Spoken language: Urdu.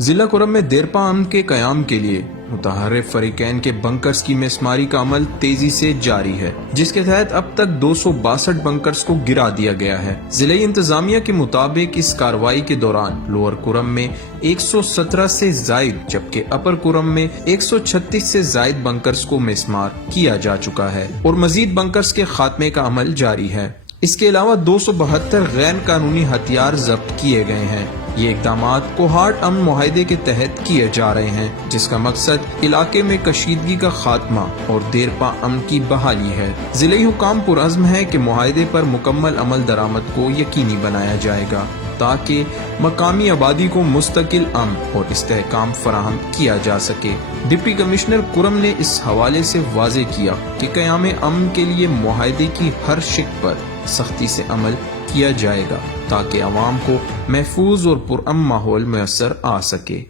ضلع کرم میں دیرپا امن کے قیام کے لیے متحرک فریقین کے بنکرز کی مسماری کا عمل تیزی سے جاری ہے، جس کے تحت اب تک 262 بنکرز کو گرا دیا گیا ہے۔ ضلعی انتظامیہ کے مطابق اس کارروائی کے دوران لوور کرم میں 117 سے زائد جبکہ اپر کرم میں 136 سے زائد بنکرز کو مسمار کیا جا چکا ہے اور مزید بنکرز کے خاتمے کا عمل جاری ہے۔ اس کے علاوہ 272 غیر قانونی ہتھیار ضبط کیے گئے ہیں۔ یہ اقدامات کوہاٹ امن معاہدے کے تحت کیے جا رہے ہیں، جس کا مقصد علاقے میں کشیدگی کا خاتمہ اور دیرپا امن کی بحالی ہے۔ ضلعی حکام پرعزم ہے کہ معاہدے پر مکمل عمل درآمد کو یقینی بنایا جائے گا تاکہ مقامی آبادی کو مستقل امن اور استحکام فراہم کیا جا سکے۔ ڈپٹی کمشنر کرم نے اس حوالے سے واضح کیا کہ قیام امن کے لیے معاہدے کی ہر شق پر سختی سے عمل کیا جائے گا تاکہ عوام کو محفوظ اور پرامن ماحول میسر آ سکے۔